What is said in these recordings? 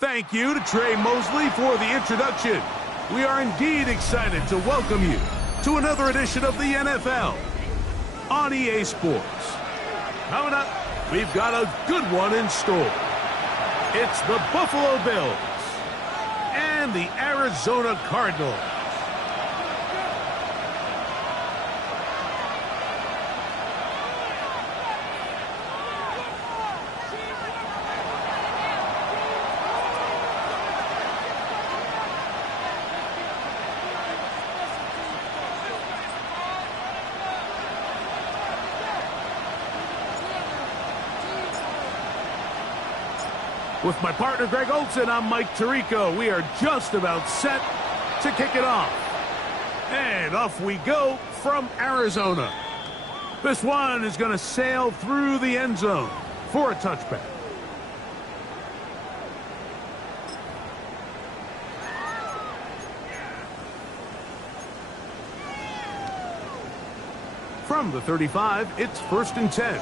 Thank you to Trey Mosley for the introduction. We are indeed excited to welcome you to another edition of the NFL on EA Sports. Coming up, we've got a good one in store. It's the Buffalo Bills and the Arizona Cardinals. With my partner, Greg Olson, I'm Mike Tirico. We are just about set to kick it off. And off we go from Arizona. This one is going to sail through the end zone for a touchback. From the 35, it's 1st and 10.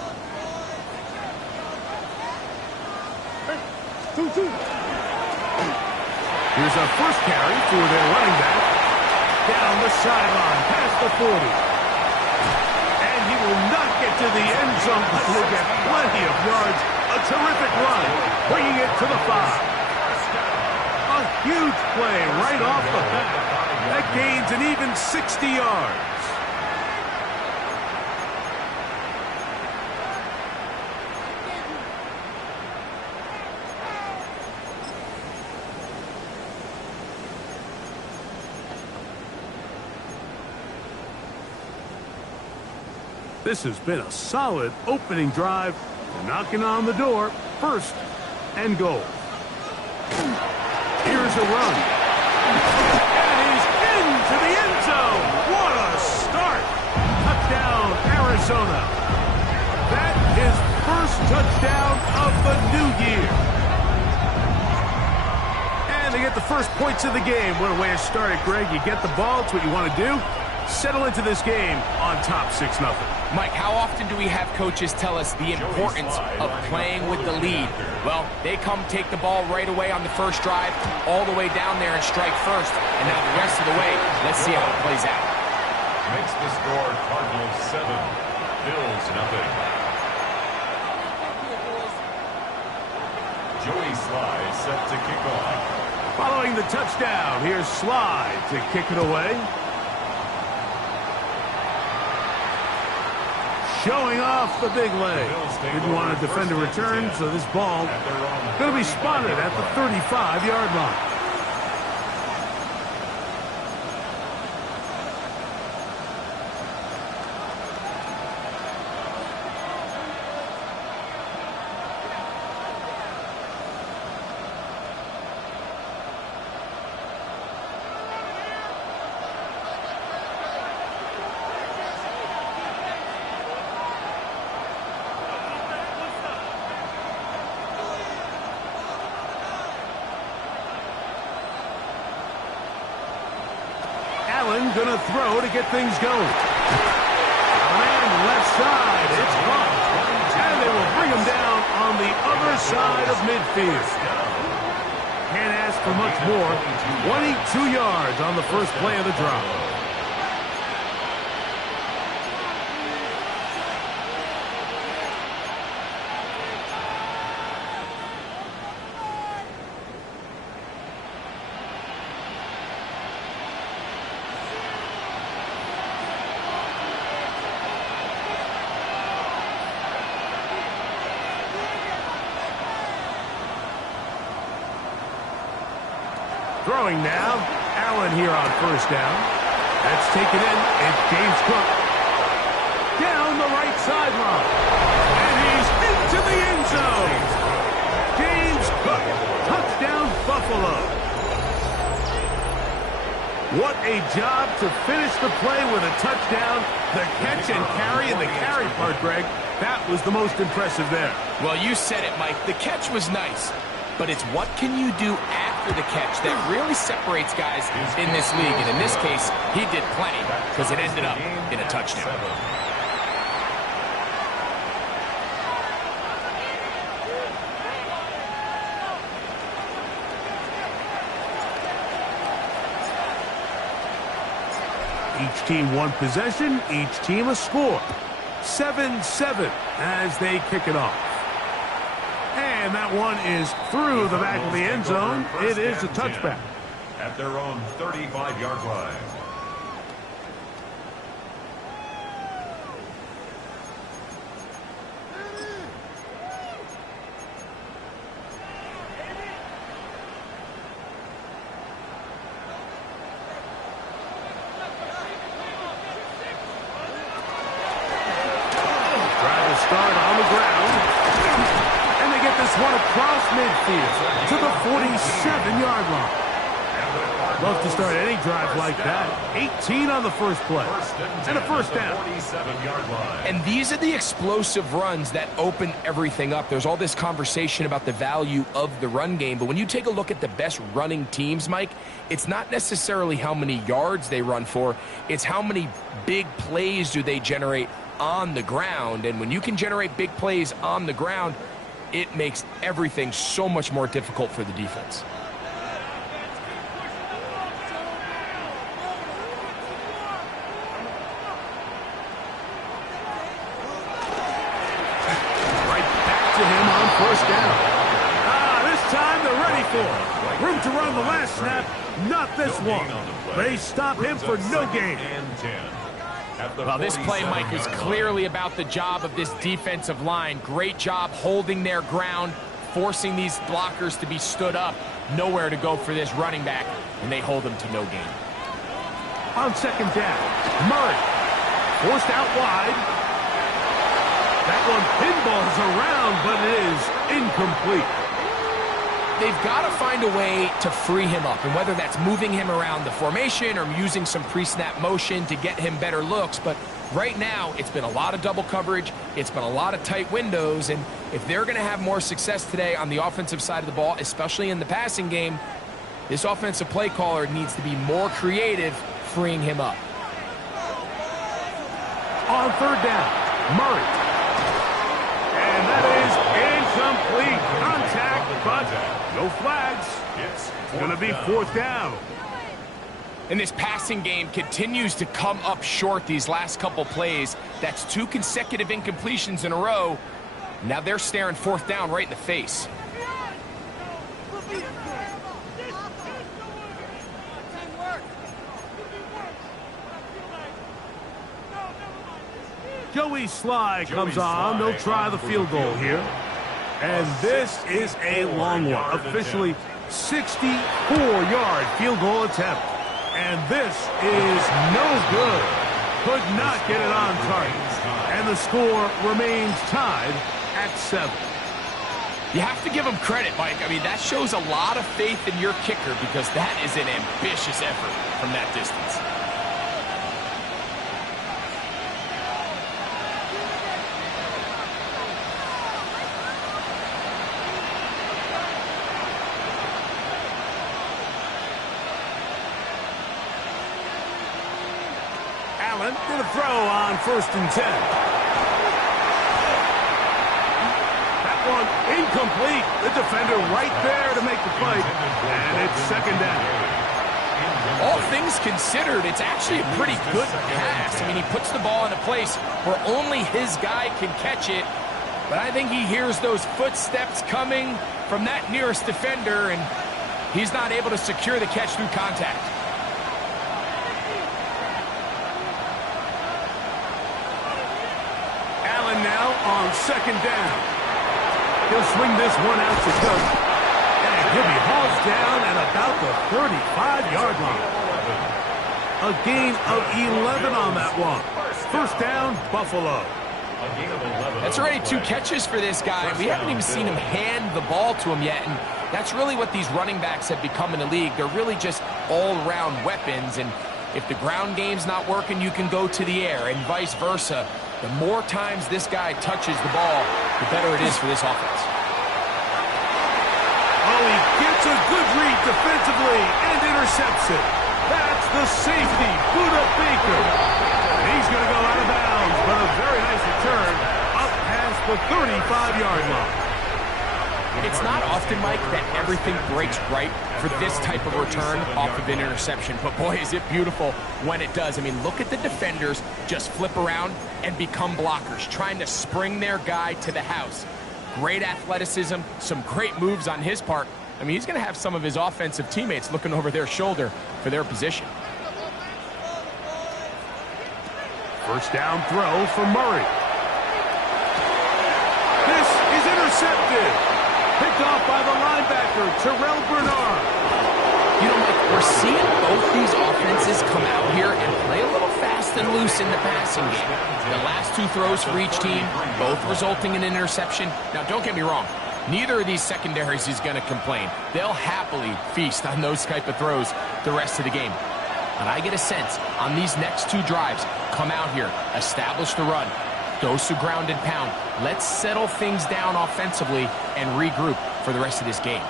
Here's a first carry for their running back. Down the sideline, past the 40. And he will not get to the end zone, but he'll get plenty of yards. A terrific run, bringing it to the 5. A huge play right off the bat. That gains an even 60 yards. This has been a solid opening drive. Knocking on the door, 1st and goal. Here's a run. And he's into the end zone. What a start. Touchdown, Arizona. That is first touchdown of the new year. And they get the first points of the game. What a way to start it, Greg. You get the ball. It's what you want to do. Settle into this game on top 6-0. Mike, how often do we have coaches tell us the importance of playing with the lead? Well, they come take the ball right away on the first drive, all the way down there and strike first. And now the rest of the way, let's see how it plays out. Makes the score Cardinals 7, Bills 0. Joey Sly set to kick off. Following the touchdown, here's Sly to kick it away. Showing off the big leg. Didn't want to defend a return, so this ball going to be spotted at the 35-yard line. Going to throw to get things going. And left side, it's caught. And they will bring him down on the other side of midfield. Can't ask for much more. 22 yards on the first play of the drive. Throwing now, Allen here on 1st down. That's taken in. It's James Cook. Down the right sideline. And he's into the end zone. James Cook. Touchdown, Buffalo. What a job to finish the play with a touchdown. The catch and carry, and the carry part, Greg, that was the most impressive there. Well, you said it, Mike. The catch was nice. But it's what can you do after the catch that really separates guys in this league. And in this case, he did plenty because it ended up in a touchdown. Each team one possession, each team a score. 7-7 as they kick it off. And that one is through the back of the end zone. It is a touchback. At their own 35-yard line. Start on the ground. And they get this one across midfield to the 47-yard line. Love to start any drive like that. 18 on the first play. And a first down. And these are the explosive runs that open everything up. There's all this conversation about the value of the run game, but when you take a look at the best running teams, Mike, it's not necessarily how many yards they run for. It's how many big plays do they generate on the ground. And when you can generate big plays on the ground, it makes everything so much more difficult for the defense. Right back to him on first down. This time they're ready for it. Room to run the last snap, not this one. They stop him for no gain. Well, this play, Mike, was clearly about the job of this defensive line. Great job holding their ground, forcing these blockers to be stood up. Nowhere to go for this running back, and they hold him to no gain. On second down, Murray forced out wide. That one pinballs around, but it is incomplete. They've got to find a way to free him up, and whether that's moving him around the formation or using some pre-snap motion to get him better looks, but right now it's been a lot of double coverage, it's been a lot of tight windows, and if they're going to have more success today on the offensive side of the ball, especially in the passing game, this offensive play caller needs to be more creative freeing him up. On third down, Murray. And that is incomplete. Contact, but no flags. It's going to be fourth down. And this passing game continues to come up short these last couple plays. That's 2 consecutive incompletions in a row. Now they're staring fourth down right in the face. Joey Sly comes on. They'll try the field goal here. And this is a long one. Officially 64-yard field goal attempt. And this is no good. Could not get it on target. And the score remains tied at 7. You have to give him credit, Mike. I mean, that shows a lot of faith in your kicker because that is an ambitious effort from that distance. Allen going to throw on 1st and 10. That one incomplete. The defender right there to make the play. And it's 2nd down. All things considered, it's actually a pretty good pass. I mean, he puts the ball in a place where only his guy can catch it. But I think he hears those footsteps coming from that nearest defender, and he's not able to secure the catch through contact. Allen now on 2nd down. He'll swing this one out to Cook. And he'll be hauled down at about the 35-yard line. A gain of 11 on that one. 1st down, Buffalo. That's already 2 catches for this guy. We haven't even seen him hand the ball to him yet, and that's really what these running backs have become in the league. They're really just all-around weapons, and if the ground game's not working, you can go to the air, and vice versa. The more times this guy touches the ball, the better it is for this offense. Oh, he gets a good read defensively and intercepts it. That's the safety, Buda Baker. And he's going to go out of bounds, but a very nice return up past the 35-yard line. It's not often, Mike, that everything breaks right for this type of return off of an interception. But boy, is it beautiful when it does. I mean, look at the defenders just flip around and become blockers, trying to spring their guy to the house. Great athleticism, some great moves on his part. I mean, he's going to have some of his offensive teammates looking over their shoulder for their position. First down throw for Murray. This is intercepted. Picked off by the linebacker, Terrell Bernard. You know, Mike, we're seeing both these offenses come out here and play a little fast and loose in the passing game. The last two throws for each team, both resulting in an interception. Now, don't get me wrong. Neither of these secondaries is going to complain. They'll happily feast on those type of throws the rest of the game. But I get a sense on these next two drives, come out here, establish the run, dose of ground and pound. Let's settle things down offensively and regroup for the rest of this game.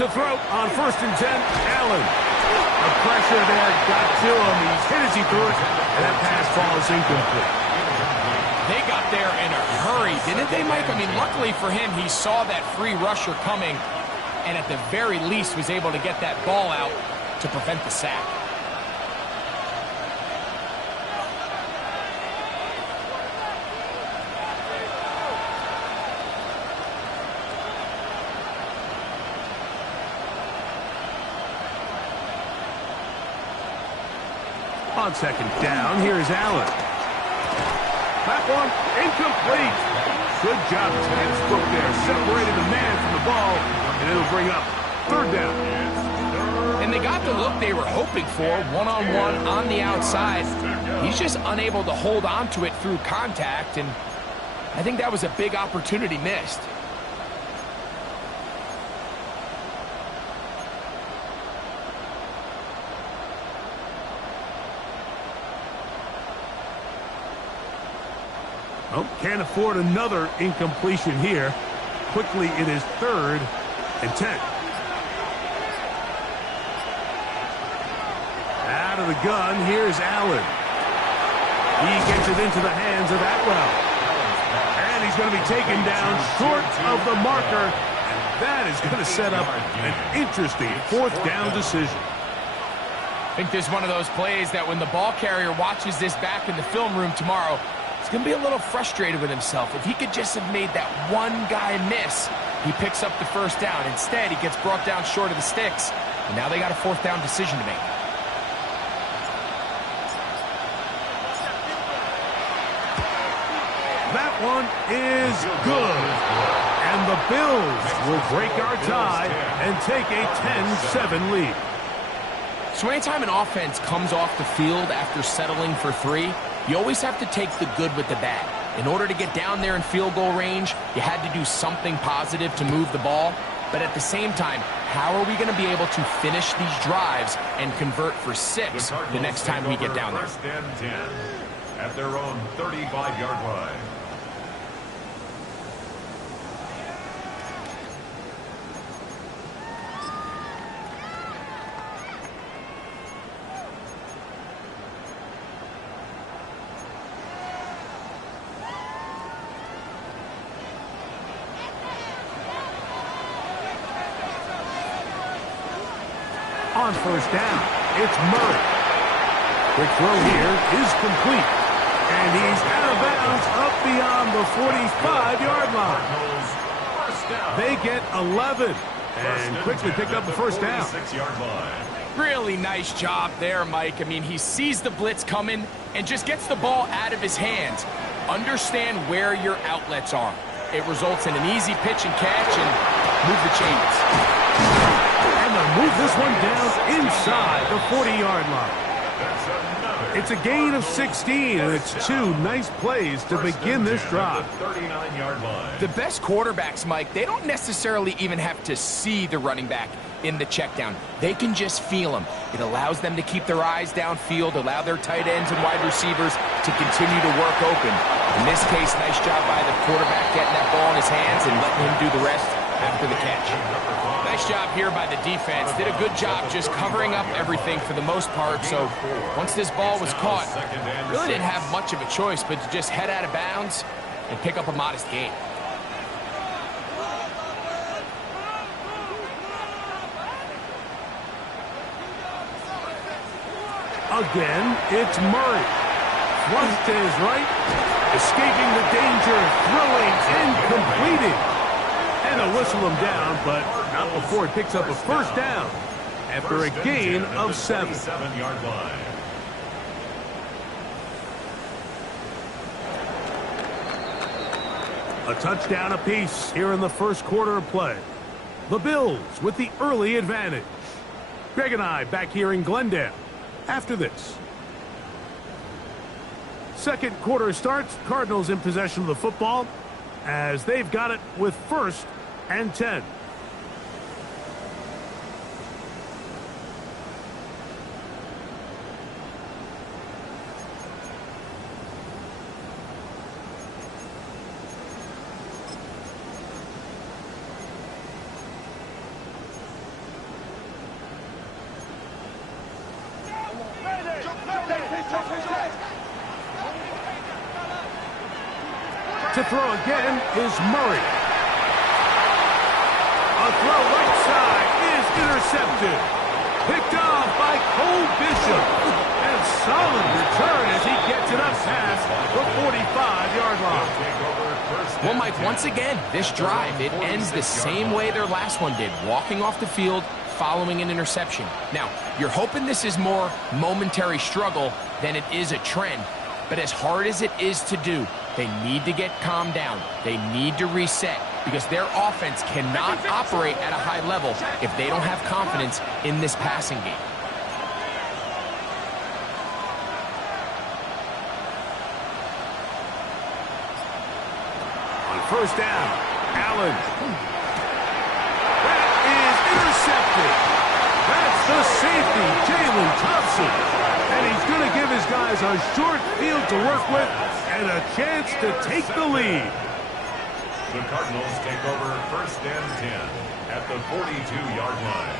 To throw on 1st and 10, Allen. The pressure there got to him. He's hit as he threw it, and that pass falls incomplete. They got there in a hurry, didn't they, Mike? I mean, luckily for him, he saw that free rusher coming, and at the very least was able to get that ball out to prevent the sack. On 2nd down, here's Allen. That one incomplete. Good job, textbook there. Separated the man from the ball, and it'll bring up 3rd down. And they got the look they were hoping for, one-on-one on the outside. He's just unable to hold on to it through contact, and I think that was a big opportunity missed. Oh, can't afford another incompletion here. Quickly, it is 3rd and 10. Out of the gun, here's Allen. He gets it into the hands of Atwell. And he's going to be taken down short of the marker. And that is going to set up an interesting 4th down decision. I think this is one of those plays that when the ball carrier watches this back in the film room tomorrow, he's going to be a little frustrated with himself. If he could just have made that one guy miss, he picks up the 1st down. Instead, he gets brought down short of the sticks, and now they got a 4th down decision to make. That one is good. And the Bills will break our tie and take a 10-7 lead. So anytime an offense comes off the field after settling for 3, you always have to take the good with the bad. In order to get down there in field goal range, you had to do something positive to move the ball. But at the same time, how are we going to be able to finish these drives and convert for 6 the next time we get down there? 1st and 10 at their own 35-yard line. On 1st down, it's Murray. Quick throw here is complete. And he's out of bounds up beyond the 45-yard line. They get 11 and quickly pick up the 1st down. 6-yard line. Really nice job there, Mike. I mean, he sees the blitz coming and just gets the ball out of his hands. Understand where your outlets are. It results in an easy pitch and catch and move the chains. And they'll move this one down inside the 40-yard line. It's a gain of 16, and it's 2 nice plays to begin this drive. 39-yard line. The best quarterbacks, Mike, they don't necessarily even have to see the running back in the check down. They can just feel him. It allows them to keep their eyes downfield, allow their tight ends and wide receivers to continue to work open. In this case, nice job by the quarterback getting that ball in his hands and letting him do the rest after the catch. Nice job here by the defense. Did a good job just covering up everything for the most part. So once this ball was caught, really didn't have much of a choice but to just head out of bounds and pick up a modest gain. Again, it's Murray. Flushed to his right, escaping the danger, throwing and completing. And they'll whistle him down, but not before he picks up a first down after a gain of 7. 7-yard line. A touchdown apiece here in the first quarter of play. The Bills with the early advantage. Greg and I back here in Glendale after this. Second quarter starts. Cardinals in possession of the football as they've got it with 1st and 10. To throw again is Murray. A throw right side is intercepted. Picked off by Cole Bishop. And solid return as he gets it up past the 45-yard line. Well, Mike, once again, this drive, it ends the same way their last one did, walking off the field following an interception. Now, you're hoping this is more momentary struggle than it is a trend. But as hard as it is to do, they need to get calmed down. They need to reset because their offense cannot operate at a high level if they don't have confidence in this passing game. On first down, Allen. That is intercepted. That's the safety, Jalen Thompson. And he's going to give his guys a short field to work with and a chance to take the lead. The Cardinals take over 1st and 10 at the 42-yard line.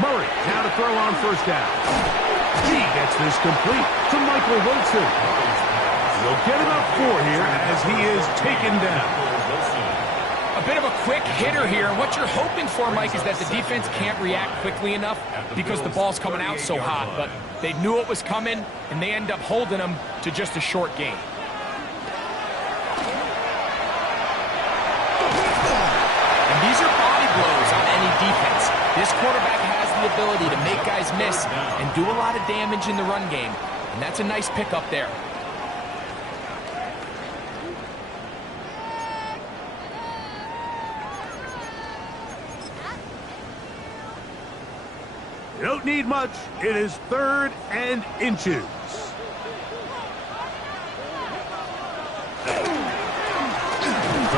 Murray now to throw on first down. He gets this complete to Michael Wilson. He'll get about 4 here as he is taken down. A bit of a quick hitter here. What you're hoping for, Mike, is that the defense can't react quickly enough because the ball's coming out so hot. But they knew it was coming, and they end up holding them to just a short gain. And these are body blows on any defense. This quarterback has the ability to make guys miss and do a lot of damage in the run game. And that's a nice pickup there. You don't need much. It is 3rd and inches. Trying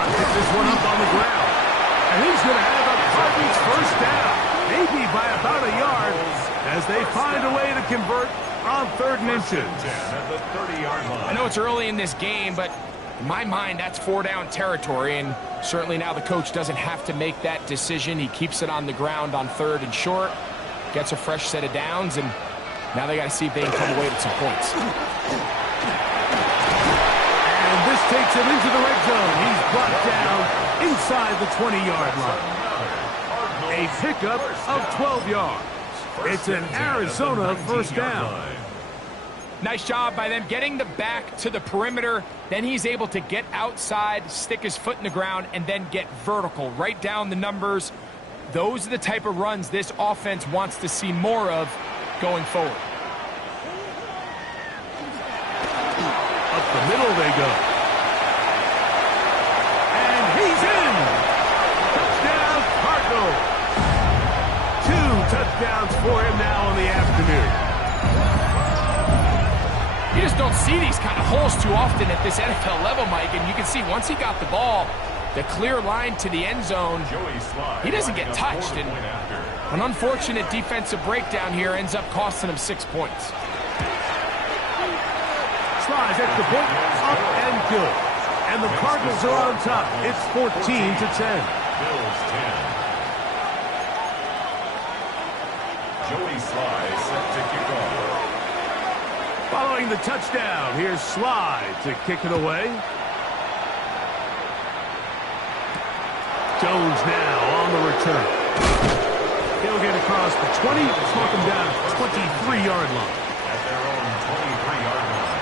to pick this one up on the ground. And he's going to have a Cardinals first down. Maybe by about a yard as they find a way to convert on 3rd and inches. At the 30-yard line. I know it's early in this game, but in my mind, that's 4-down territory. And certainly now the coach doesn't have to make that decision. He keeps it on the ground on 3rd and short. Gets a fresh set of downs, and now they got to see if they can come away with some points. And this takes him into the red zone. He's brought down inside the 20-yard line. A pickup of 12 yards. It's an Arizona first down. Nice job by them getting the back to the perimeter. Then he's able to get outside, stick his foot in the ground, and then get vertical right down the numbers. Those are the type of runs this offense wants to see more of going forward. Up the middle they go. And he's in. Touchdown, Cardinals. 2 touchdowns for him now in the afternoon. You just don't see these kind of holes too often at this NFL level, Mike. And you can see once he got the ball, The clear line to the end zone, he doesn't get touched, and an unfortunate defensive breakdown here ends up costing him 6 points. Slides at the point, up and good. And the Cardinals are on top. It's 14-10. Bills 10. Joey Sly set to kick off. Following the touchdown, here's Sly to kick it away. Jones now on the return. He'll get across the 20, smoke him down at the 23-yard line. At their own 23-yard line.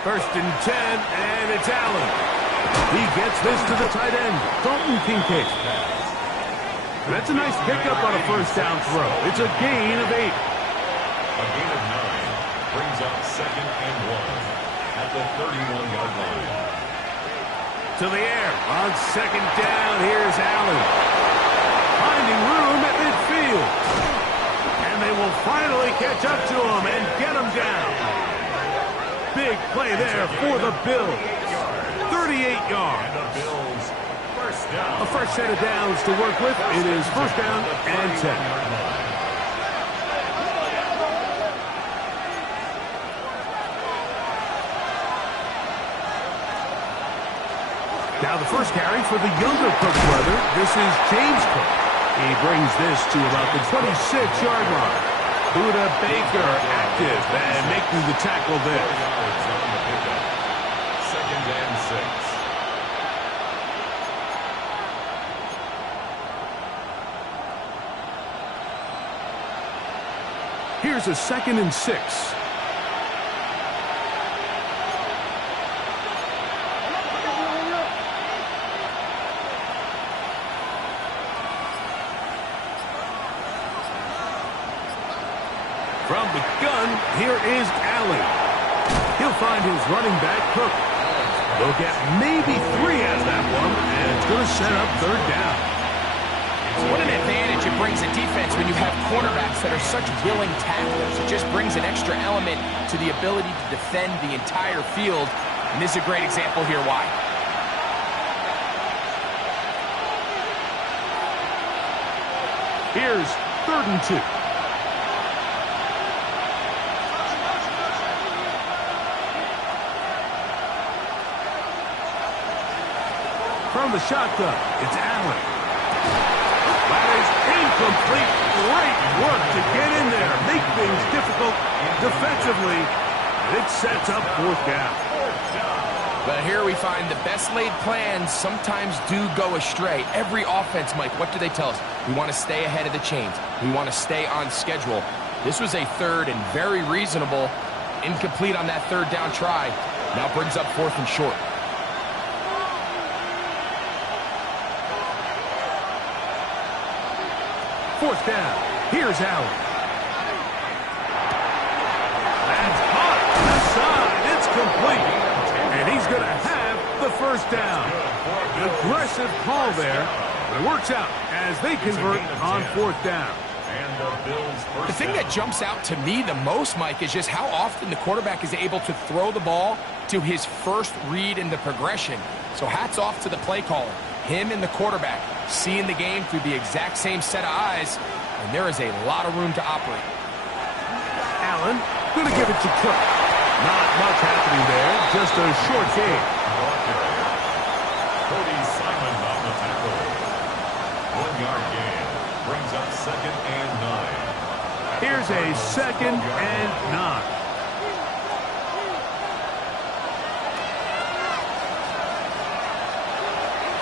First and 10, and it's Allen. He gets this to the tight end, Dalton Kincaid. And that's a nice pickup on a first down throw. It's a gain of 8. A gain of 9 brings up 2nd and 1 at the 31-yard line. To the air on 2nd down, here's Allen. Finding room at midfield. And they will finally catch up to him and get him down. Big play there for the Bills. 38 yards. And the Bills first down. A fresh set of downs to work with. It is first down and 10. Now the first carry for the younger Cook brother. This is James Cook. He brings this to about the 26-yard line. Buda Baker active and making the tackle there. 2nd and 6. Here's a 2nd and 6. From the gun, here is Allen. He'll find his running back, Cook. They'll get maybe 3 out of that one, and it's going to set up third down. What an advantage it brings a defense when you have cornerbacks that are such willing tacklers. It just brings an extra element to the ability to defend the entire field, and this is a great example here why. Here's 3rd and 2. From the shotgun, it's Allen. That is incomplete. Great work to get in there, make things difficult defensively, and it sets up 4th down. But here we find the best laid plans sometimes do go astray. Every offense, Mike, what do they tell us? We want to stay ahead of the chains. We want to stay on schedule. This was a 3rd and very reasonable. Incomplete on that 3rd down try. Now brings up 4th and short. Fourth down. Here's Allen. And caught inside. It's complete. And he's going to have the first down. An aggressive call there. But it works out as they convert on 4th down. The thing that jumps out to me the most, Mike, is just how often the quarterback is able to throw the ball to his first read in the progression. So hats off to the play caller. Him and the quarterback seeing the game through the exact same set of eyes, and there is a lot of room to operate. Allen going to give it to Cook. Not much happening there, just a short game. Cody Simon on the tackle. 1-yard gain brings up 2nd and 9. Here's a 2nd and 9.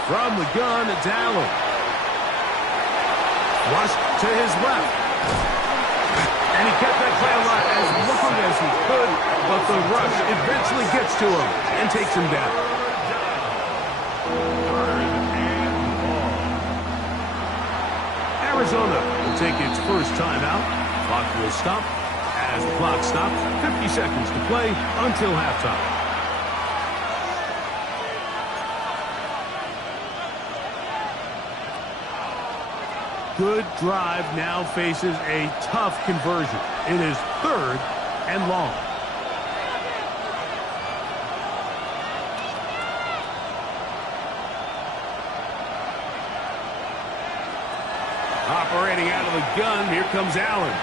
From the gun, it's Allen. Rush to his left. And he kept that play alive as long as he could, but the rush eventually gets to him and takes him down. Arizona will take its first timeout. Clock will stop. As the clock stops, 50 seconds to play until halftime. Good drive now faces a tough conversion. It is 3rd and long. Operating out of the gun, here comes Allen.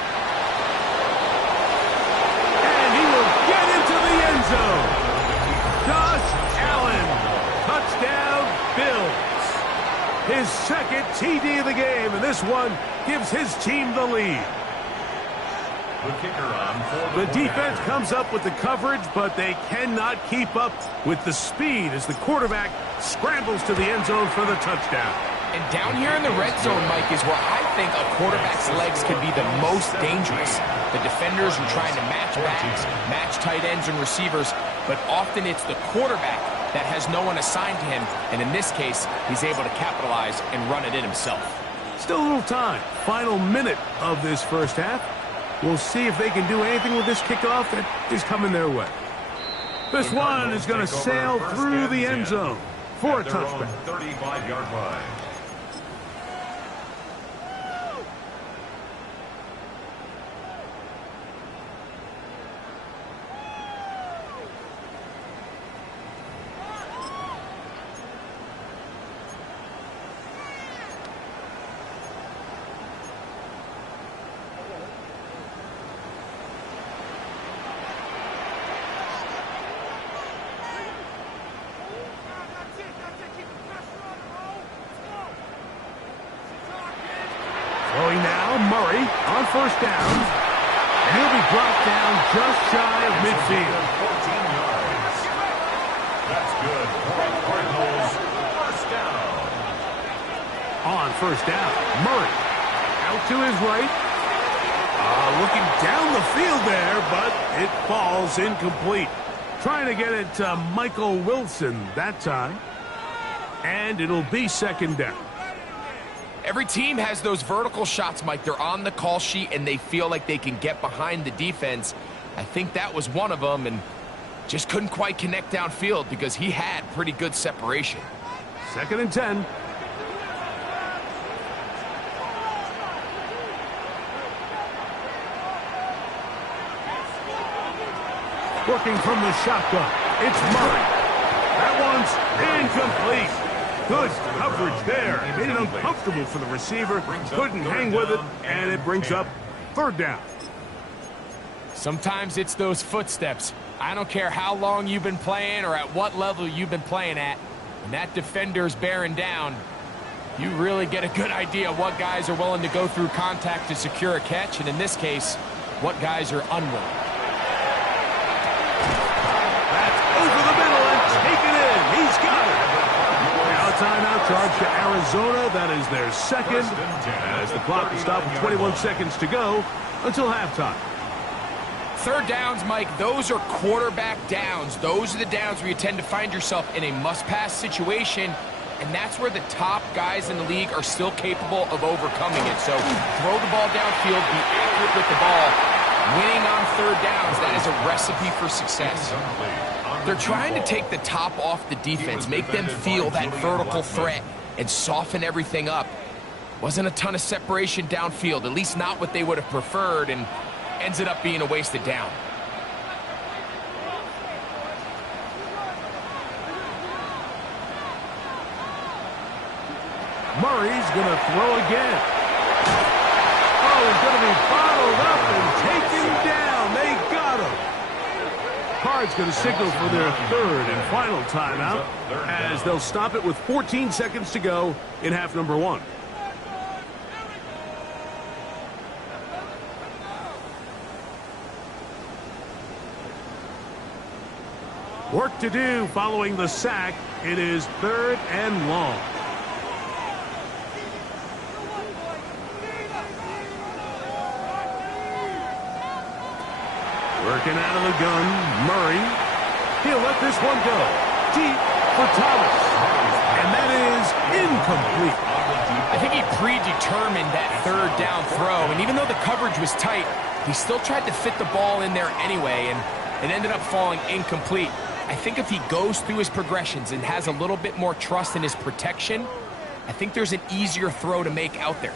And he will get into the end zone. Josh Allen, touchdown Bills. His second TD of the game, and this one gives his team the lead. The kicker on for the defense comes up with the coverage, but they cannot keep up with the speed as the quarterback scrambles to the end zone for the touchdown. And down here in the red zone, Mike, is where I think a quarterback's legs can be the most dangerous. The defenders are trying to match backs, match tight ends and receivers, but often it's the quarterback that has no one assigned to him, and in this case, he's able to capitalize and run it in himself. Still a little time. Final minute of this first half. We'll see if they can do anything with this kickoff that is coming their way. This one is going to sail through the end zone for a touchdown. 35-yard line. Throwing now, Murray on first down. And he'll be brought down just shy of midfield. 14 yards. That's good for the Cardinals. First down. On first down, Murray out to his right. Looking down the field there, but it falls incomplete. Trying to get it to Michael Wilson that time. And it'll be second down. Every team has those vertical shots, Mike. They're on the call sheet, and they feel like they can get behind the defense. I think that was one of them, and just couldn't quite connect downfield because he had pretty good separation. 2nd and 10. Working from the shotgun, it's Murray. That one's incomplete. Good coverage there. Made it uncomfortable for the receiver. Couldn't hang with it, and it brings up 3rd down. Sometimes it's those footsteps. I don't care how long you've been playing or at what level you've been playing at. When that defender's bearing down, you really get a good idea of what guys are willing to go through contact to secure a catch, and in this case, what guys are unwilling. That's over the middle and taken in. He's got it. Now a timeout charge to Arizona. That is their second. As the clock is stopped with 21 seconds to go until halftime. 3rd downs, Mike, those are quarterback downs. Those are the downs where you tend to find yourself in a must-pass situation, and that's where the top guys in the league are still capable of overcoming it. So throw the ball downfield, be accurate with the ball. Winning on 3rd downs, that is a recipe for success. They're trying to take the top off the defense, make them feel that vertical threat, and soften everything up. Wasn't a ton of separation downfield, at least not what they would have preferred, and ends it up being a wasted down. Murray's going to throw again. Oh, he's going to be bottled up and taken down. They got him. Card's going to signal for their 3rd and final timeout as they'll stop it with 14 seconds to go in half number 1. Work to do following the sack. It is 3rd and long. Working out of the gun, Murray. He'll let this one go. Deep for Thomas. And that is incomplete. I think he predetermined that third down throw, and even though the coverage was tight, he still tried to fit the ball in there anyway, and it ended up falling incomplete. I think if he goes through his progressions and has a little bit more trust in his protection, I think there's an easier throw to make out there.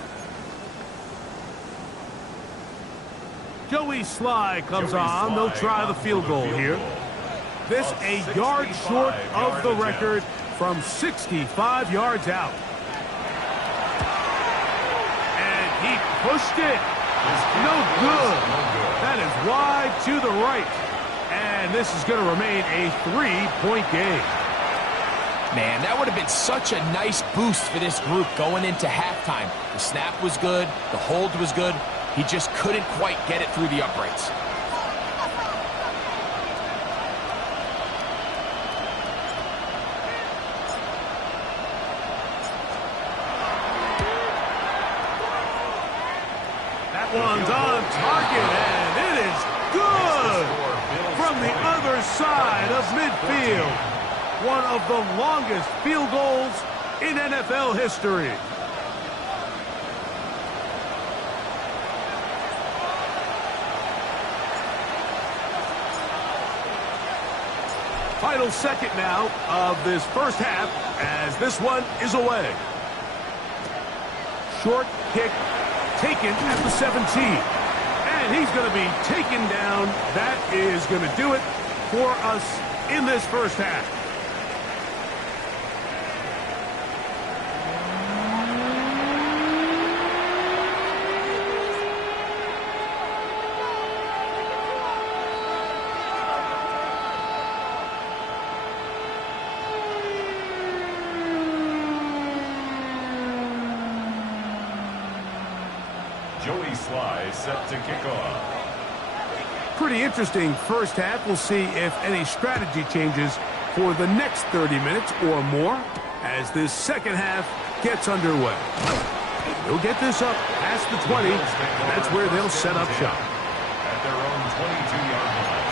Joey Sly comes on. They'll try the field goal here. This a yard short of the record from 65 yards out. And he pushed it. No good. That is wide to the right. And this is going to remain a 3-point game. Man, that would have been such a nice boost for this group going into halftime. The snap was good. The hold was good. He just couldn't quite get it through the uprights. That one's on target, and it is good from the other side of midfield. One of the longest field goals in NFL history. Final second now of this first half as this one is away. Short kick taken at the 17. And he's going to be taken down. That is going to do it for us in this first half. Joey Sly set to kick off. Pretty interesting first half. We'll see if any strategy changes for the next 30 minutes or more as this second half gets underway. They'll get this up past the 20, and that's where they'll set up shop. At their own 22-yard line.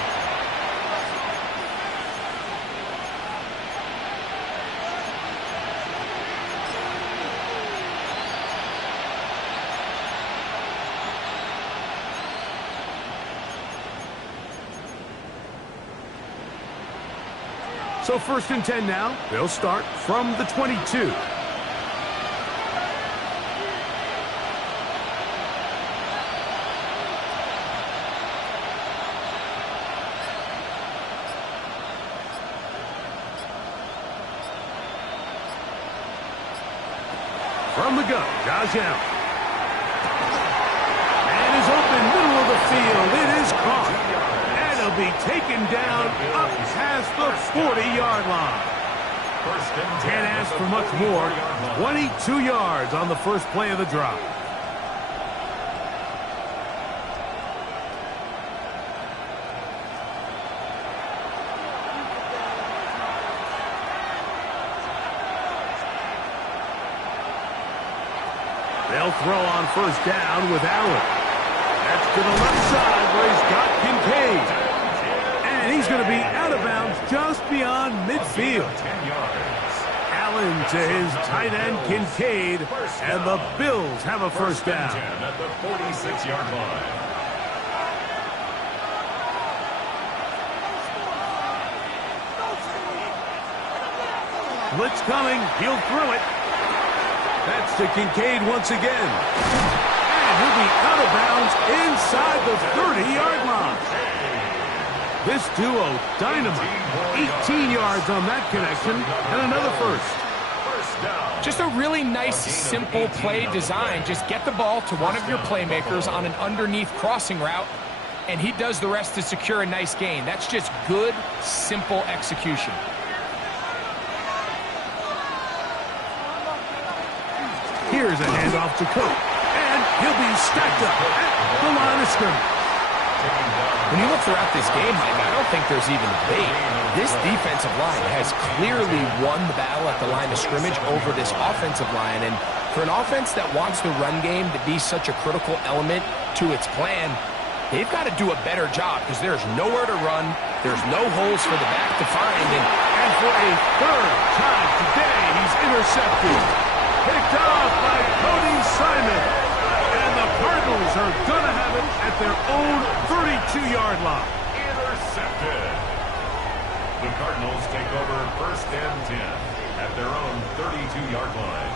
So 1st and 10 now. They'll start from the 22. From the gun, Josh Allen. And is open, middle of the field. It is caught. And he'll be taken down up past the 40-yard line. Can't ask for much more. 22 yards on the first play of the drive. They'll throw on first down with Allen. That's to the left side where he's got Kincaid. And he's going to be out of bounds just beyond midfield. Allen to his tight end Kincaid, and the Bills have a first down. At the 46-yard line. Blitz coming. He'll throw it. That's to Kincaid once again. And he'll be out of bounds inside the 30-yard line. This duo, dynamite. 18 yards on that connection, and another first. Just a really nice, simple play design. Just get the ball to one of your playmakers on an underneath crossing route, and he does the rest to secure a nice gain. That's just good, simple execution. Here's a handoff to Cook, and he'll be stacked up at the line of scrimmage. When you look throughout this game, Mike, I don't think there's even a debate. This defensive line has clearly won the battle at the line of scrimmage over this offensive line. And for an offense that wants the run game to be such a critical element to its plan, they've got to do a better job because there's nowhere to run. There's no holes for the back to find. And for a third time today, he's intercepted. picked off by Cody Simon. And the Cardinals are going to have it at their own 32-yard line. Intercepted. The Cardinals take over 1st and 10 at their own 32-yard line.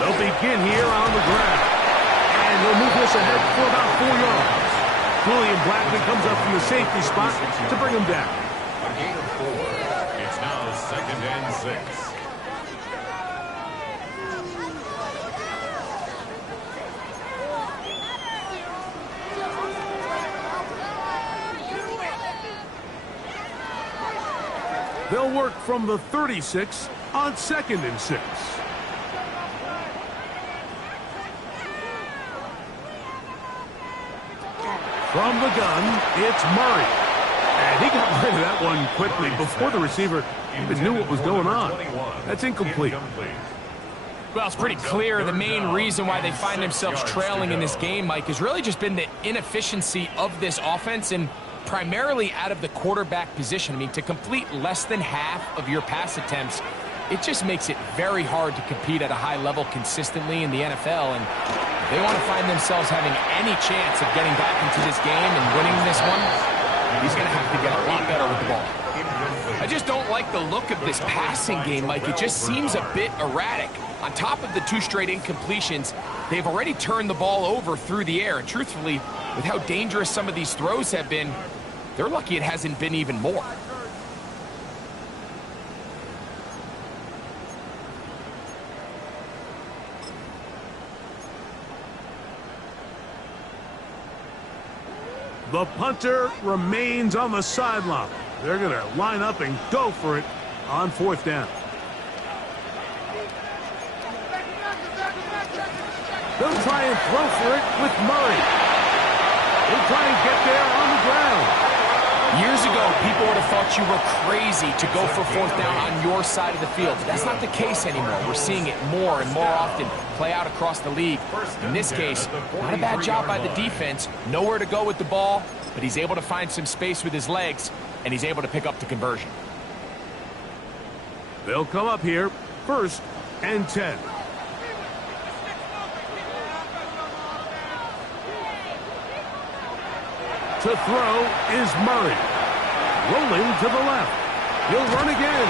They'll begin here on the ground. And they'll move this ahead for about 4 yards. Julian Blackman comes up from the safety spot to bring him down. A gain of 4. It's now 2nd and 6. They'll work from the 36 on 2nd and 6. From the gun, it's Murray. And he got rid of that one quickly before the receiver even knew what was going on. That's incomplete. Well, it's pretty clear the main reason why they find themselves trailing in this game, Mike, has really just been the inefficiency of this offense and primarily out of the quarterback position. I mean, to complete less than half of your pass attempts, it just makes it very hard to compete at a high level consistently in the NFL. And they want to find themselves having any chance of getting back into this game and winning this one, he's going to have to get a lot better with the ball. I just don't like the look of this passing game, Mike. It just seems a bit erratic. On top of the 2 straight incompletions, they've already turned the ball over through the air. And truthfully, with how dangerous some of these throws have been, they're lucky it hasn't been even more. The punter remains on the sideline. They're going to line up and go for it on 4th down. They'll try and throw for it with Murray. They'll try and get there on the ground. Years ago, people would have thought you were crazy to go for 4th down on your side of the field. That's not the case anymore. We're seeing it more and more often play out across the league. In this case, not a bad job by the defense. Nowhere to go with the ball, but he's able to find some space with his legs, and he's able to pick up the conversion. They'll come up here, 1st and 10. To throw is Murray. Rolling to the left. He'll run again.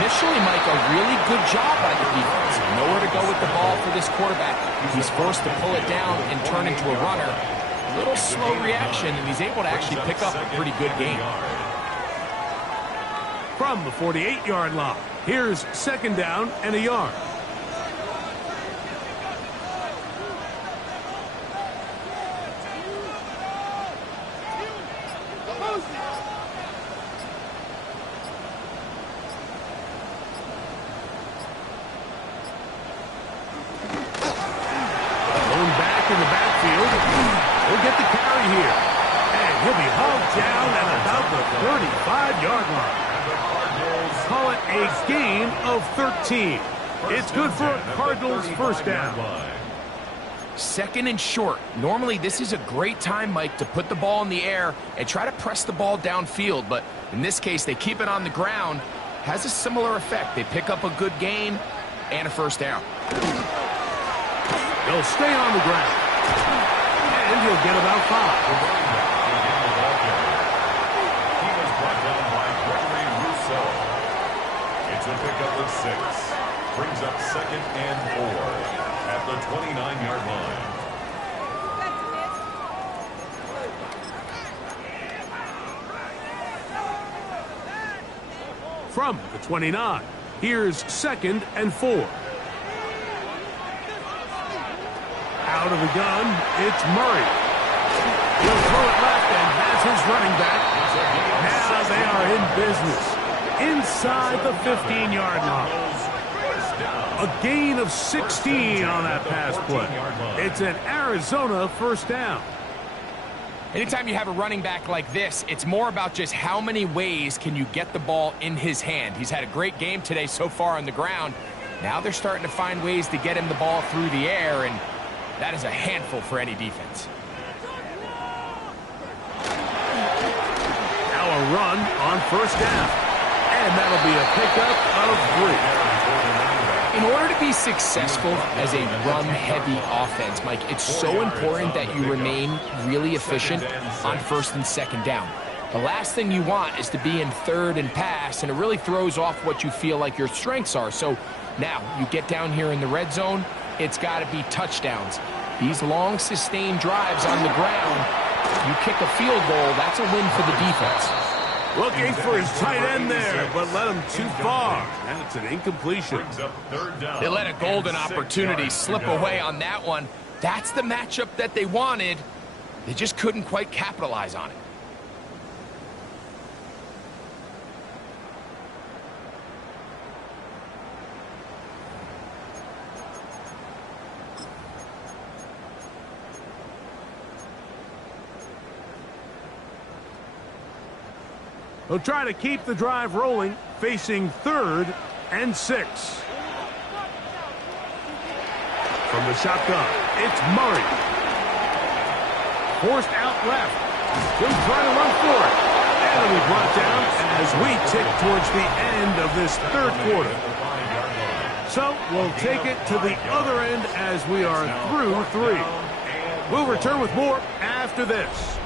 Initially, Mike, a really good job by the defense. Nowhere to go with the ball for this quarterback. He's forced to pull it down and turn into a runner. A little slow reaction, and he's able to actually pick up a pretty good game. From the 48-yard line, here's 2nd down and a yard. In the backfield, he'll get the carry here. And he'll be hauled down at about the 35-yard line. Call it a gain of 13. It's good for a Cardinals 1st down. 2nd and short. Normally, this is a great time, Mike, to put the ball in the air and try to press the ball downfield. But in this case, they keep it on the ground. Has a similar effect. They pick up a good gain and a 1st down. He'll stay on the ground. And he'll get about 5. He was brought down by Gregory Rousseau. It's a pickup of 6. Brings up 2nd and 4 at the 29-yard line. From the 29, here's 2nd and 4. Out of the gun, it's Murray. He'll throw it left and has his running back. Now they are in business. Inside the 15-yard line. A gain of 16 on that pass play. It's an Arizona 1st down. Anytime you have a running back like this, it's more about just how many ways can you get the ball in his hand. He's had a great game today so far on the ground. Now they're starting to find ways to get him the ball through the air, and that is a handful for any defense. Now a run on first down. And that'll be a pickup of 3. In order to be successful as a run-heavy offense, Mike, it's so important that you remain really efficient on first and second down. The last thing you want is to be in third and pass, and it really throws off what you feel like your strengths are. So now you get down here in the red zone, it's got to be touchdowns. These long, sustained drives on the ground, you kick a field goal, that's a win for the defense. Looking for his tight end there, but let him too far. That's an incompletion. They let a golden opportunity slip away on that one. That's the matchup that they wanted. They just couldn't quite capitalize on it. They'll try to keep the drive rolling, facing 3rd and 6. From the shotgun, it's Murray. Forced out left. He'll try to run for it. And it'll be brought down as we tick towards the end of this 3rd quarter. So we'll take it to the other end as we are through 3. We'll return with more after this.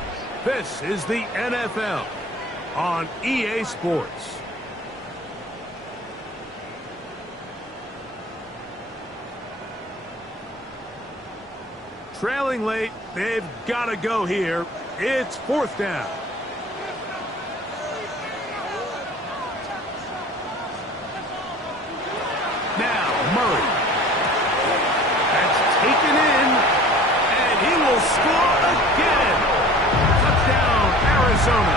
This is the NFL on EA Sports. Trailing late, they've got to go here. It's 4th down. Now, Murray. That's taken in, and he will score again. Touchdown, Arizona.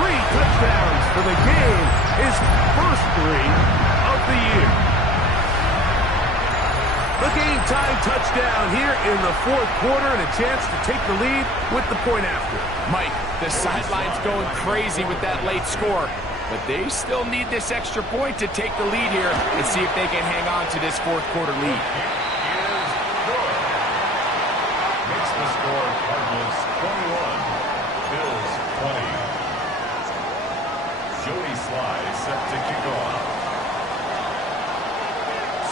3 touchdowns for the game, his first 3 of the year. The game-time touchdown here in the 4th quarter, and a chance to take the lead with the point after. Mike, the sideline's going crazy with that late score, but they still need this extra point to take the lead here and see if they can hang on to this 4th quarter lead. Makes the score Cardinals 21, Bills 20. Jody Sly set to kick off.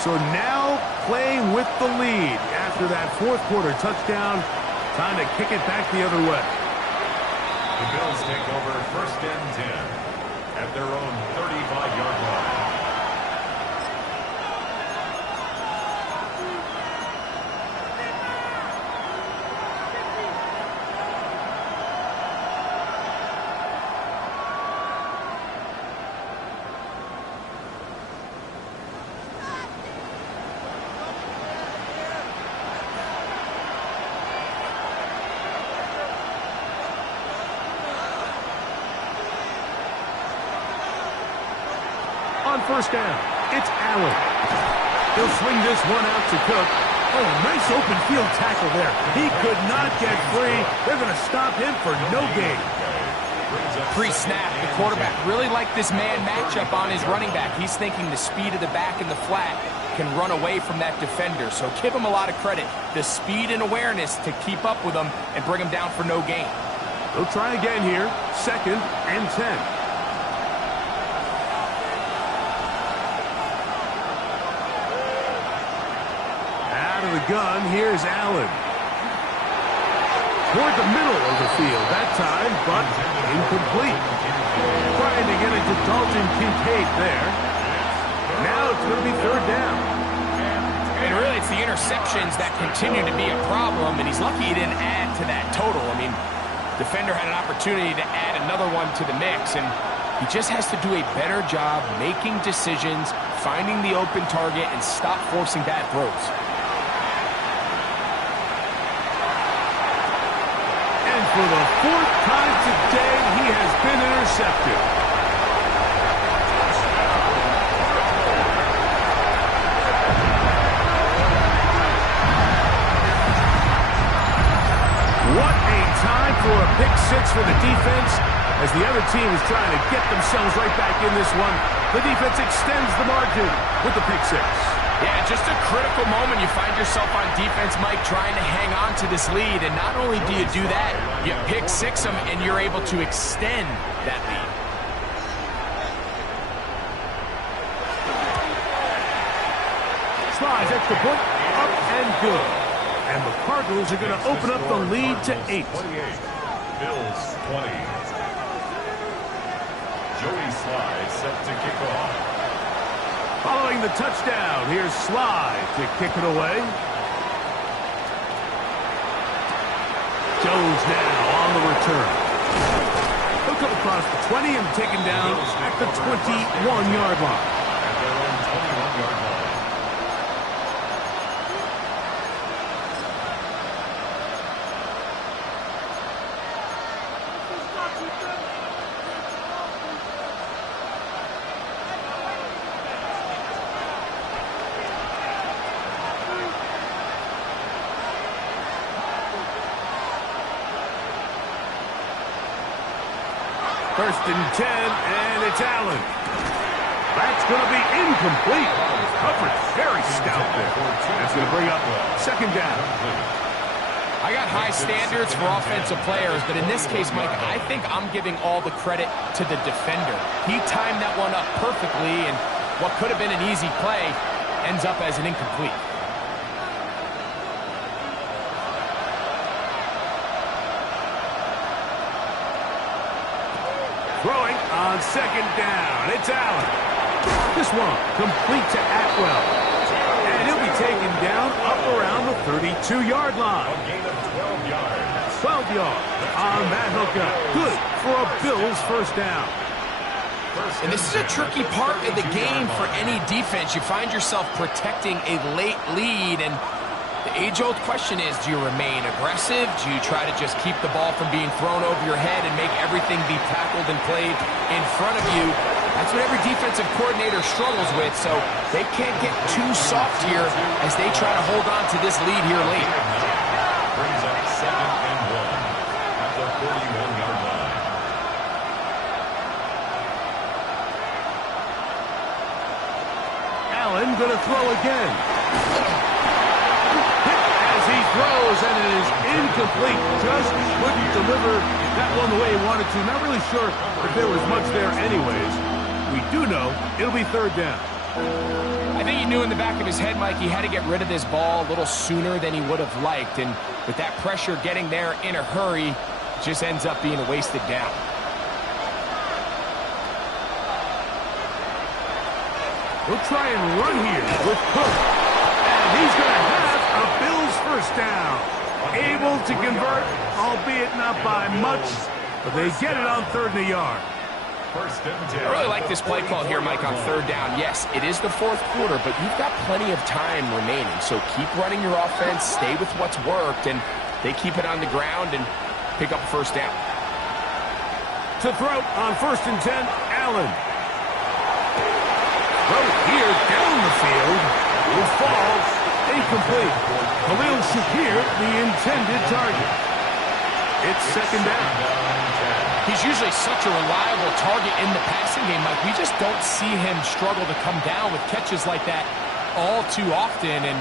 So now playing with the lead after that 4th quarter touchdown. Time to kick it back the other way. The Bills take over 1st and 10 at their own 35-yard line. On first down, it's Allen. He'll swing this one out to Cook. Oh, nice open field tackle there. He could not get free. They're going to stop him for no gain. Pre-snap, the quarterback really liked this man matchup on his running back. He's thinking the speed of the back in the flat can run away from that defender. So give him a lot of credit. The speed and awareness to keep up with him and bring him down for no gain. They'll try again here. 2nd and 10. Out of the gun, here's Allen. Toward the middle of the field that time, but incomplete. Trying to get it to Dalton Kincaid there. Now it's going to be 3rd down. And really, it's the interceptions that continue to be a problem, and he's lucky he didn't add to that total. I mean, defender had an opportunity to add another one to the mix, and he just has to do a better job making decisions, finding the open target, and stop forcing bad throws. For the 4th time today, he has been intercepted. What a time for for a pick six for the defense. As the other team is trying to get themselves right back in this one, the defense extends the margin with the pick six. Yeah, just a critical moment. You find yourself on defense, Mike, trying to hang on to this lead. And not only do you do that, you pick six them, and you're able to extend that lead. Slides extra point, up and good. And the Cardinals are going to open up the lead to 8. 28, Bills 20. Joey Sly set to kick off. Following the touchdown, here's Sly to kick it away. Jones now on the return. He'll come across the 20 and taken down at the 21-yard line. At their own 21-yard line. First and 10, and it's Allen. That's going to be incomplete. Coverage very stout there. That's going to bring up second down. I got high standards for offensive players, but in this case, Mike, I think I'm giving all the credit to the defender. He timed that one up perfectly, and what could have been an easy play ends up as an incomplete. Throwing on second down. It's Allen. This one complete to Atwell. And he'll be taken down up around the 32-yard line. A gain of 12 yards. 12 yards on that hookup. Good for a Bills first down. And this is a tricky part of the game for any defense. You find yourself protecting a late lead, and the age-old question is, do you remain aggressive? Do you try to just keep the ball from being thrown over your head and make everything be tackled and played in front of you? That's what every defensive coordinator struggles with, so they can't get too soft here as they try to hold on to this lead here late. Brings up second and 1 at the 41-yard line. Allen going to throw again. He throws, and it is incomplete. Just couldn't deliver that one the way he wanted to. Not really sure if there was much there anyways. We do know it'll be third down. I think he knew in the back of his head, Mike, he had to get rid of this ball a little sooner than he would have liked. And with that pressure getting there in a hurry, it just ends up being a wasted down. We'll try and run here with Cook. And he's going to have a Bills first down. Able to convert, albeit not by much, but they get it on third and a yard. First and 10. I really like this play call here, Mike, on third down. Yes, it is the fourth quarter, but you've got plenty of time remaining. So keep running your offense, stay with what's worked, and they keep it on the ground and pick up first down. To throw on first and 10, Allen. Throw here down the field. Will fall. Incomplete. Khalil Shakir, the intended target. It's second down. He's usually such a reliable target in the passing game, Mike. We just don't see him struggle to come down with catches like that all too often. And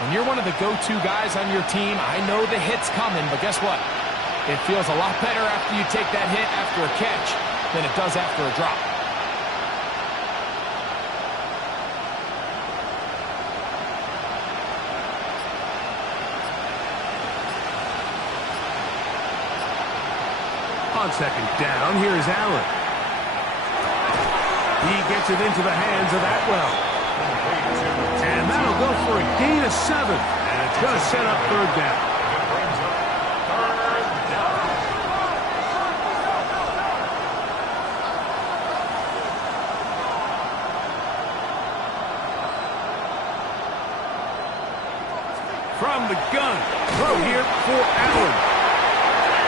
when you're one of the go-to guys on your team, I know the hit's coming, but guess what? It feels a lot better after you take that hit after a catch than it does after a drop. On second down, here's Allen. He gets it into the hands of Atwell. And that'll go for a gain of 7. And it's going to set up third down. From the gun, throw here for Allen.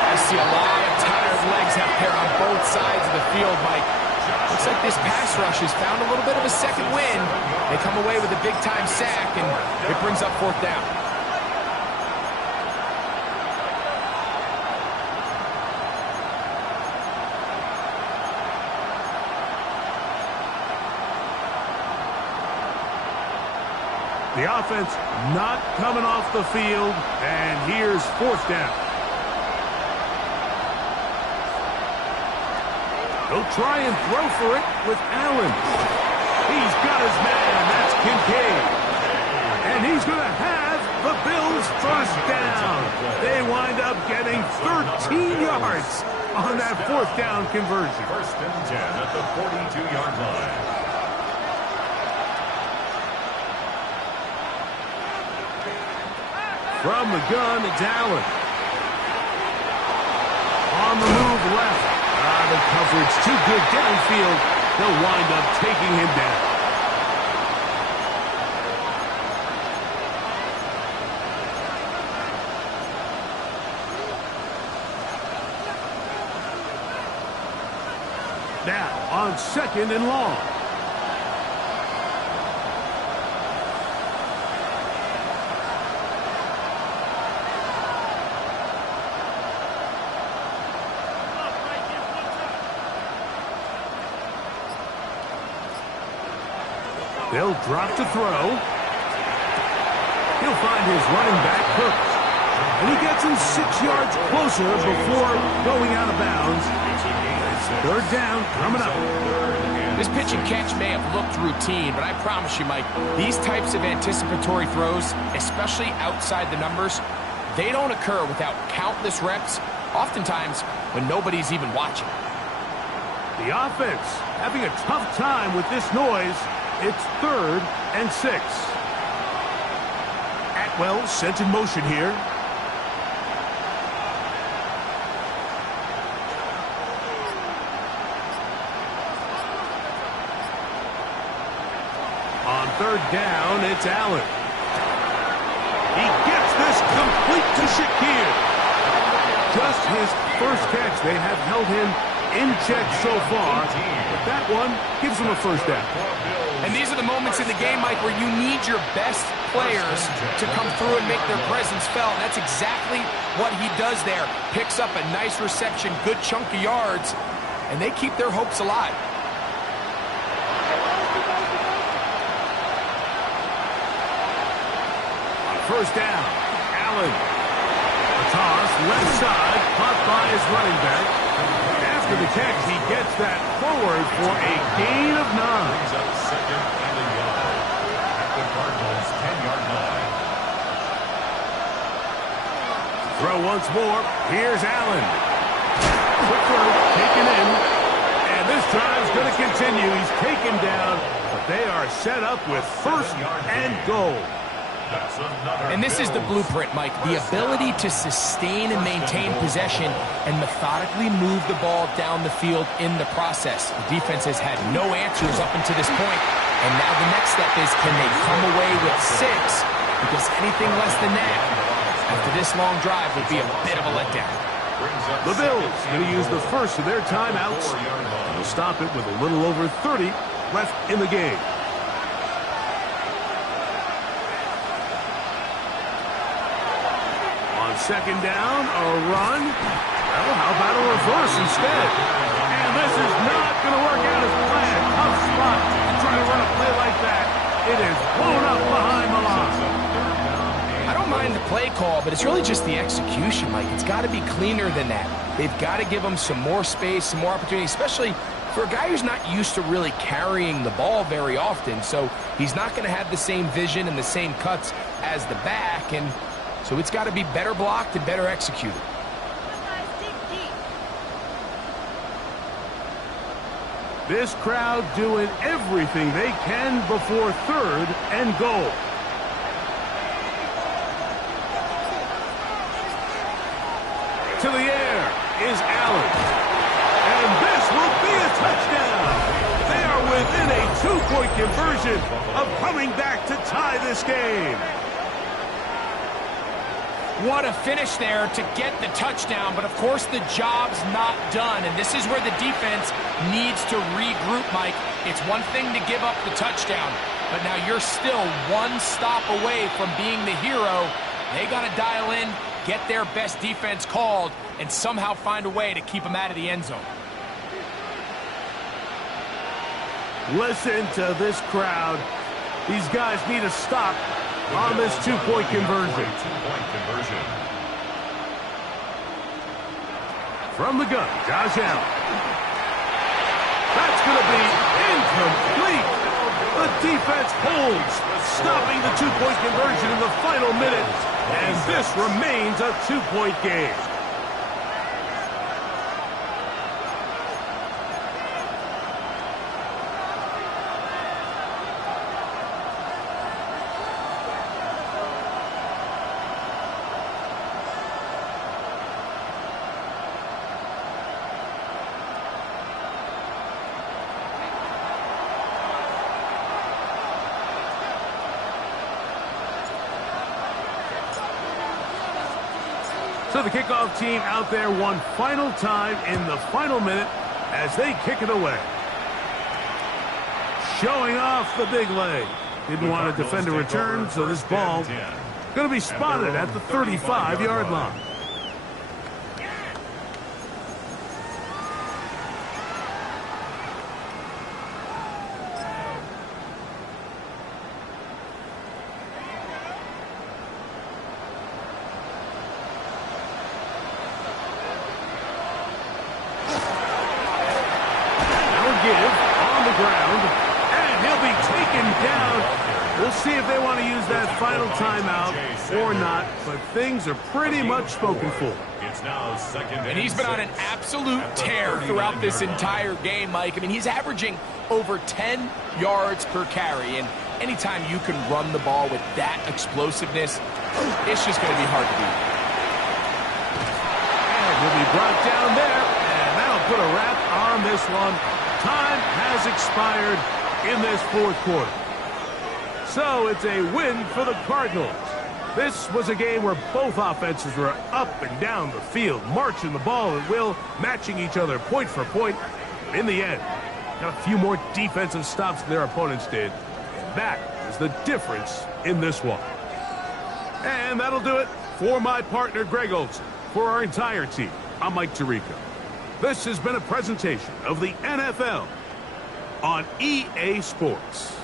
I see a lot of tired legs out there on both sides of the field, Mike. Looks like this pass rush has found a little bit of a second wind. They come away with a big-time sack, and it brings up fourth down. The offense not coming off the field, and here's fourth down. He'll try and throw for it with Allen. He's got his man, that's Kincaid. And he's going to have the Bills first down. They wind up getting 13 yards on that fourth down conversion. First and 10 at the 42-yard line. From the gun, it's Allen. On the move left. The coverage too good downfield. They'll wind up taking him down. Now on second and long. They'll drop to throw. He'll find his running back, Cooks. And he gets him 6 yards closer before going out of bounds. Third down coming up. This pitch and catch may have looked routine, but I promise you, Mike, these types of anticipatory throws, especially outside the numbers, they don't occur without countless reps, oftentimes when nobody's even watching. The offense having a tough time with this noise. It's 3rd and 6. Atwell sent in motion here. On 3rd down, it's Allen. He gets this complete to Shakir. Just his first catch. They have held him in check so far, but that one gives him a first down. And these are the moments in the game, Mike, where you need your best players to come through and make their presence felt. And that's exactly what he does there. Picks up a nice reception, good chunk of yards, and they keep their hopes alive. On first down, Allen. A toss, left side, caught by his running back. After the catch, he gets that forward for a gain of 9. Brings up second and a yard at the Cardinals' 10-yard line. Throw once more. Here's Allen. Quick throw, taken in. And this drive's going to continue. He's taken down, but they are set up with first and goal. And this is the blueprint, Mike. The ability to sustain and maintain possession and methodically move the ball down the field in the process. The defense has had no answers up until this point, and now the next step is, can they come away with 6? Because anything less than that, after this long drive, would be a bit of a letdown. The Bills going to use the first of their timeouts. They'll stop it with a little over 30 left in the game. Second down, a run. Well, how about a reverse instead? And this is not going to work out as planned. Tough spot to try to run a play like that. It is blown up behind the line. I don't mind the play call, but it's really just the execution, Mike. It's got to be cleaner than that. They've got to give him some more space, some more opportunity, especially for a guy who's not used to really carrying the ball very often. So he's not going to have the same vision and the same cuts as the back, and so it's got to be better blocked and better executed. This crowd doing everything they can before 3rd and goal. To the air is Allen. And this will be a touchdown. They are within a 2-point conversion of coming back to tie this game. What a finish there to get the touchdown, but of course the job's not done, and this is where the defense needs to regroup, Mike. It's one thing to give up the touchdown, but now you're still one stop away from being the hero. They got to dial in, get their best defense called, and somehow find a way to keep them out of the end zone. Listen to this crowd. These guys need a stop on this two-point conversion. From the gun, Josh Allen. That's going to be incomplete. The defense holds, stopping the two-point conversion in the final minute. And this remains a two-point game. So the kickoff team out there one final time in the final minute as they kick it away. Showing off the big leg. Didn't want to defend a return, so this ball going to be spotted at the 35-yard line. On the ground, and he'll be taken down. We'll see if they want to use that final timeout or not, but things are pretty much spoken for. It's now second and he's been on an absolute tear throughout this entire game, Mike. I mean, he's averaging over 10 yards per carry, and anytime you can run the ball with that explosiveness, it's just going to be hard to beat. And he'll be brought down there, and that'll put a wrap on this one. Time has expired in this fourth quarter. So it's a win for the Cardinals. This was a game where both offenses were up and down the field, marching the ball at will, matching each other point for point. In the end, got a few more defensive stops than their opponents did. And that is the difference in this one. And that'll do it for my partner, Greg Olson. For our entire team, I'm Mike Tirico. This has been a presentation of the NFL on EA Sports.